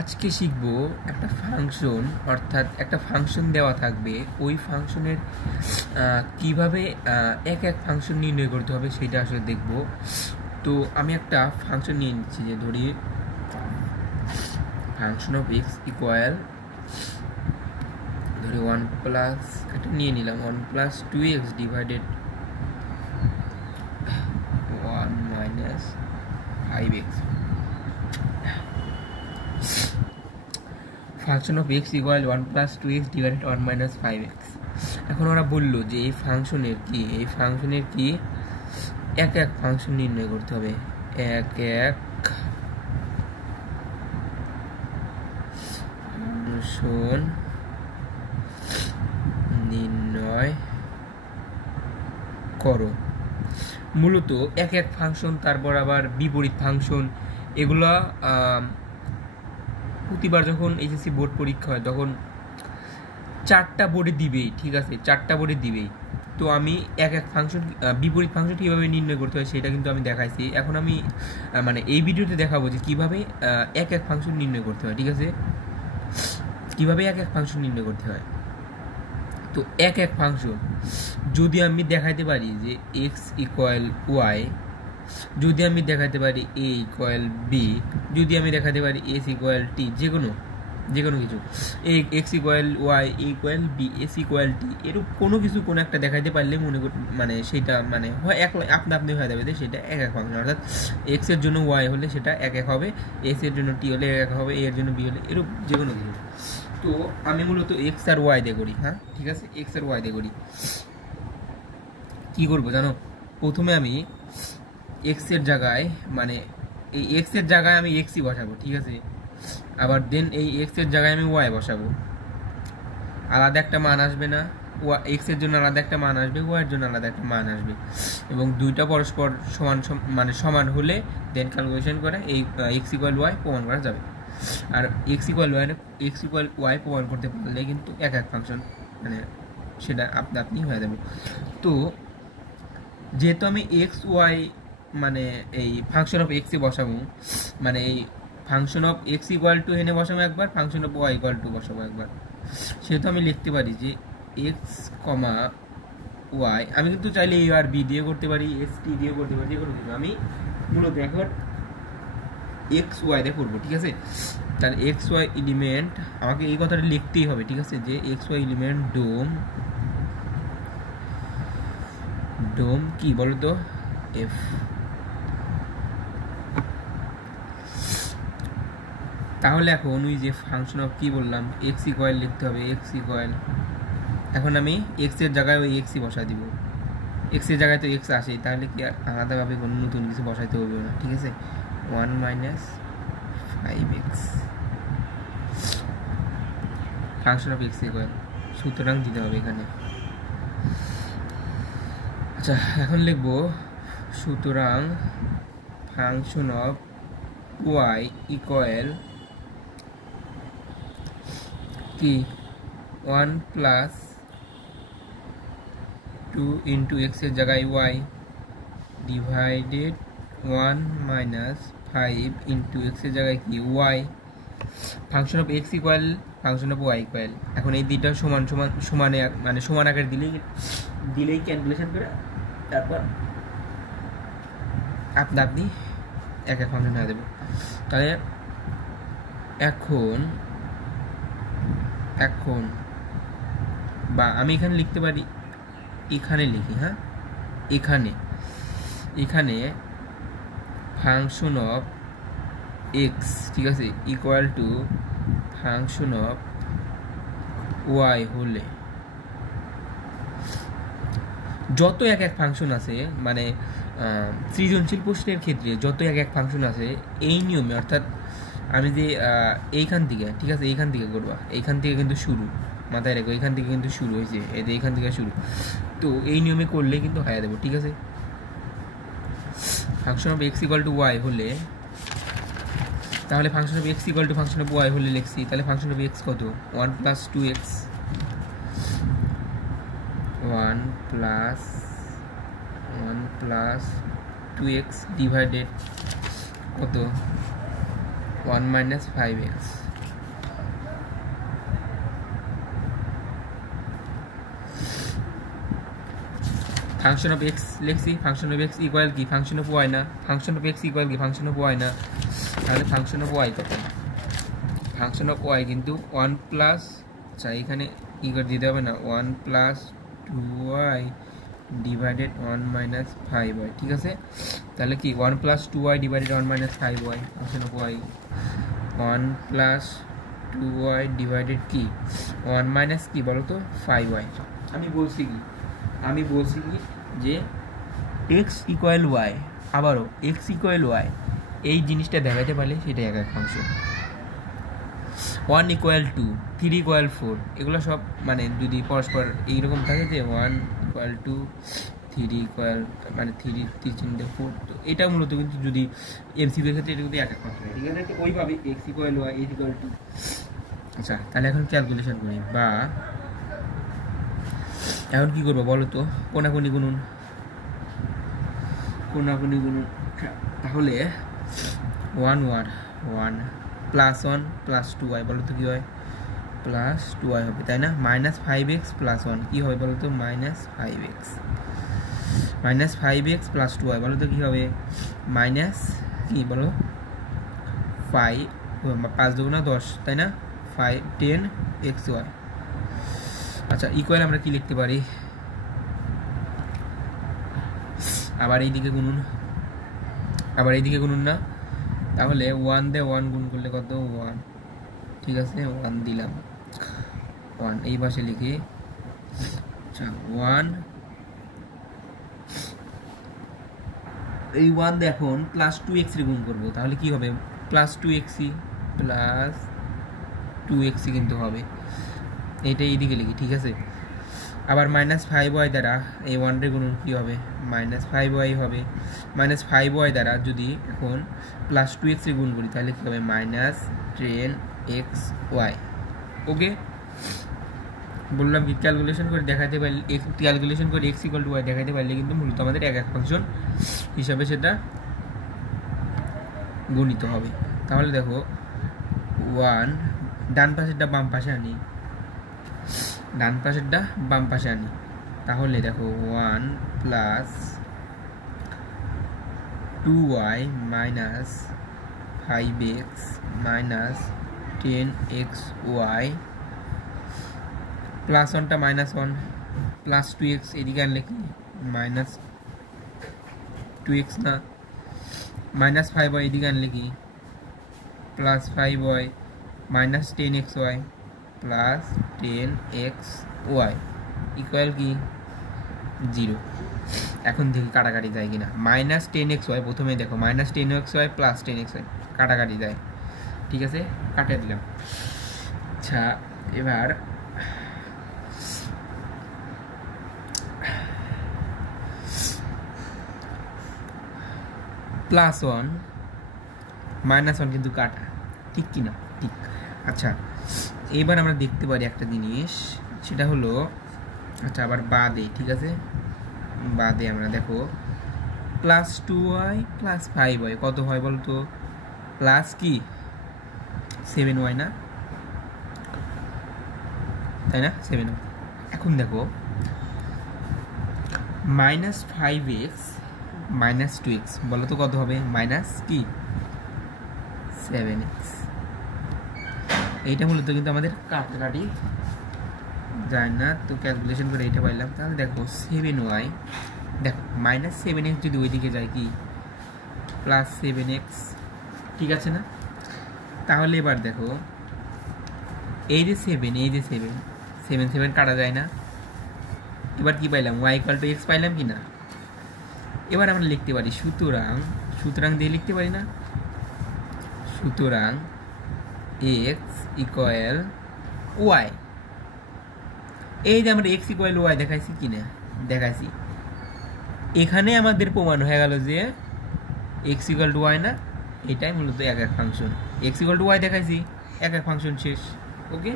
আজকে শিখব একটা ফাংশন, অর্থাৎ একটা ফাংশন দেওয়া থাকবে, ওই ফাংশনের কিভাবে এক এক ফাংশন নির্ণয় করতে হবে সেটা আসলে দেখব। তো আমি একটা ফাংশন নিয়ে নিচ্ছি, যে ধরি ফাংশন অফ এক্স ইকুয়াল ধরি 1 প্লাস এটা নিয়ে নিলাম 1 plus 2x divided 1 minus 5x। Function of x equal 1 plus 2x divided 1 minus 5x। এখন ওরা বললো যে এই ফাংশনের কি এক এক ফাংশন নির্ণয় করতে হবে, এক এক ফাংশন নির্ণয় করো। মূলত এক এক ফাংশন, তারপর আবার বিপরীত ফাংশন, এগুলা প্রতিবার যখন এইচএসসি বোর্ড পরীক্ষা হয় তখন 4টা বোর্ডে দিবেই, ঠিক আছে, 4টা বোর্ডে দিবেই। তো আমি এক এক ফাংশন বিপরীত ফাংশন কীভাবে নির্ণয় করতে হয় সেটা কিন্তু আমি দেখাইছি। এখন আমি মানে এই ভিডিওতে দেখাবো যে কীভাবে এক এক ফাংশন নির্ণয় করতে হয়, ঠিক আছে, কীভাবে এক এক ফাংশন নির্ণয় করতে হয়। তো এক এক ফাংশন যদি আমি দেখাইতে পারি যে এক্স ইকুয়াল ওয়াই, যদি আমি দেখাতে পারি এ ইকুয়াল বি, যদি আমি দেখাতে পারি এস ইকুয়াল টি, যে কোনো কিছু, a x equal y, a equal b, s equal t, এরকম কোনো কিছু কোনো একটা দেখাইতে পারলে মানে সেটা মানে হয় আপনি হয়ে যাবে যে সেটা এক এক ফাংশন। অর্থাৎ এক্স এর জন্য ওয়াই হলে সেটা এক এক হবে, এস এর জন্য টি হলে এক হবে, এ এর জন্য বি হলে, এরকম যে কোনো কিছু। তো আমি মূলত এক্স আর ওয়াই দিয়ে করি, হ্যাঁ ঠিক আছে, এক্স আর ওয়াই দিয়ে করি। কী করবো জানো, প্রথমে আমি এক্স এর জায়গায় মানে এই এক্স এর জায়গায় আমি এক্সই বসাবো, ঠিক আছে, আবার দেন এই এক্স এর জায়গায় আমি ওয়াই বসাবো। আলাদা একটা মান আসবে না, এক্স এর জন্য আলাদা একটা মান আসবে, ওয়াই এর জন্য আলাদা একটা মান আসবে, এবং দুইটা পরস্পর সমান হলে দেন ক্যালকুলেশন করে এই এক্স ইকুয়াল ওয়াই প্রমাণ করা যাবে। আর এক্স ইকুয়াল ওয়াই প্রমাণ করতে পারলে কিন্তু এক এক ফাংশন মানে সেটা আপনি হয়ে যাবে। তো যেহেতু আমি এক্স ওয়াই মানে এই ফাংশন অফ এক্সে বসাবো, মানে এই function of x equal to এনে বসাবো একবার, function of y equal to বসাবো একবার, সেহেতু আমি লিখতে পারি যে এক্স কমা ওয়াই। আমি কিন্তু চাইলে এ আর বি দিয়ে করতে পারি, এস টি দিয়ে করতে পারি, যে কোনো কিছু। আমি মূলত এখন এক্স ওয়াই দিয়ে করবো, ঠিক আছে। তাহলে এক্স ওয়াই এলিমেন্ট আমাকে এই কথাটা লিখতেই হবে, ঠিক আছে, যে এক্স ওয়াই এলিমেন্ট ডোম কি বলো তো, এফ। তাহলে এখন ওই যে ফাংশন অফ কি বললাম, এক্স ইকুয়াল লিখতে হবে, এক্স ইকুয়াল, এখন আমি এক্স এর জায়গায় ওই এক্সই বসাই দিব, এক্স এর জায়গায় তো এক্স আসে, তাহলে কি আর আলাদাভাবে কোনো নতুন কিছু বসাইতে হবে না, ঠিক আছে। 1 minus 5x function of x equal, সুতরাং দিতে হবে এখানে। আচ্ছা এখন লিখব সুতরাং ফাংশন অফ ওয়াই ইকুয়াল কি 1 প্লাস 2 ইন্টু এক্স এর জায়গায় y divided 1 minus 5 into x এর জায়গায় কি y, function of x equal function of y equal. এখন এই দুইটা সমানে মানে সমান আকার দিলেই ক্যালকুলেশন করে তারপর আপনি এক এক ফাংশন হয়ে দেবে। তাহলে এখন বা আমি এখানে লিখতে পারি, এখানে লিখি, হ্যাঁ এখানে ফাংশন অফ এক্স, ঠিক আছে, equal to function of y হলে যত এক এক ফাংশন আছে, মানে সৃজনশীল প্রশ্নের ক্ষেত্রে যত এক এক ফাংশন আছে এই নিয়মে, অর্থাৎ আমি যে এইখান থেকে, ঠিক আছে, এইখান থেকে করবা, এইখান থেকে কিন্তু শুরু, মাথায় রেখো, এইখান থেকে কিন্তু শুরু হয়েছে, এই যে এইখান থেকে শুরু, তো এই নিয়মে করলে কিন্তু হয়ে দেবো, ঠিক আছে। Function of x equal to y হলে, তাহলে function of x equal to function of y হলে লিখছি, তাহলে ফাংশন অফ এক্স কত, 1 plus 2x 1 plus 2x divided কত 1 minus 5x function of x লিখছি ফাংশন অফ x ইকুয়াল কি function of y না ফাংশন অফ x ইকুয়াল কি function of y না তাহলে ফাংশন অফ y কত ফাংশন অফ y কিন্তু 1 প্লাস আচ্ছা এখানে কি করে দিতে হবে না 1 plus 2y divided 1 minus 5y ঠিক আছে তাহলে কি 1 plus 2y divided 1 minus 5y function of y 1 plus 2y divided কি 1 মাইনাস কি বলো তো 5y আমি বলছি কি যে x ইকুয়াল y আবারও x ইকুয়াল y এই জিনিসটা দেখাতে পারলে সেটা এক ফাংশন 1 ইকুয়াল 2 3 ইকুয়াল 4 এগুলো সব মানে যদি পরস্পর এইরকম থাকে যে 1 ইকুয়াল 2 3 ইকুয়াল মানে 3 3 4 তো এটা মূলত কিন্তু যদি এমসিকিউ এর ক্ষেত্রে এটা কিন্তু এক ফাংশন ঠিক আছে তো ওইভাবে x equal y is equal to আচ্ছা তাহলে এখন ক্যালকুলেশন করি বা এখন কি করবো বলো তো কোনাকুনি গুণন তাহলে 1 প্লাস 1 প্লাস 2y বলো তো কি হয় প্লাস 2y হবে তাই না মাইনাস 5x প্লাস 1 কি হবে বলো তো মাইনাস 5x প্লাস 2y বলো তো কি হবে মাইনাস কি বলো 5 দুগুণা 10 তাই না 10xy আচ্ছা ইকুয়াল আমরা কি লিখতে পারি আবার এইদিকে গুণন না তাহলে 1 দিয়ে 1 গুণ করলে কত 1 ঠিক আছে 1 দিলাম 1 এই পাশে লিখি আচ্ছা 1 এই 1 দিয়ে এখন প্লাস 2x এর গুণ করব তাহলে কি হবে প্লাস 2x কিন্তু হবে এইটা এইদিকে লিখি ঠিক আছে আবার মাইনাস 5y দ্বারা এই 1 এর গুণন কি হবে মাইনাস 5y হবে মাইনাস 5y দ্বারা যদি এখন প্লাস 2x এর গুণ করি তাহলে কি হবে মাইনাস 10xy ওকে বললাম কি ক্যালকুলেশন করে দেখাতে পারলে ক্যালকুলেশন করে x ইকুয়াল টু y দেখাতে পারলে কিন্তু মূলত আমাদের এক ফাংশন হিসাবে সেটা গুণিত হবে তাহলে দেখো 1 ডান পাশেরটা বাম পাশে আনি তাহলে দেখো 1 plus 2y minus 5x minus 10xy plus 1টা মাইনাস 1 প্লাস 2x এদিকে আনলে কি মাইনাস 2x না মাইনাস 5y এদিকে আনলে কি plus 5y minus 10xy plus 10xy equal কি 0 এখন দেখি কাটাকাটি যায় কিনা মাইনাস 10xy প্রথমে দেখো মাইনাস 10xy প্লাস 10xy কাটাকাটি যায় ঠিক আছে কাটিয়ে দিলাম আচ্ছা এবার প্লাস 1 মাইনাস 1 কিন্তু কাটা ঠিক কি না ঠিক আচ্ছা এবার আমরা দেখতে পারি একটা জিনিস সেটা হলো আচ্ছা আবার বাদে ঠিক আছে বাদে আমরা দেখো প্লাস 2y প্লাস 5y কত হয় বলতো প্লাস কি 7y না তাই না 7y এখন দেখো মাইনাস 5x মাইনাস 2x বলো তো কত হবে মাইনাস কি 7x এইটা মূলত কিন্তু আমাদের কাটাকাটি যায় না তো ক্যালকুলেশন করে এটা পাইলাম তাহলে দেখো 7y দেখো মাইনাস 7x যদি ওইদিকে যায় কি প্লাস 7x ঠিক আছে না তাহলে এবার দেখো এই যে 7 কাটা যায় না এবার কি পাইলাম y ইকুয়াল টু x পাইলাম কি না এবার আমরা লিখতে পারি সুতরাং দিয়ে লিখতে পারি না সুতরাং x ইকুয়াল y এই যে আমরা x ইকুয়াল y দেখাইছি কি না দেখাইছি এখানে আমাদের প্রমাণ হয়ে গেল যে x ইকুয়াল টু y না এটাই মূলত এক function x equal to y দেখাইছি এক ফাংশন শেষ ওকে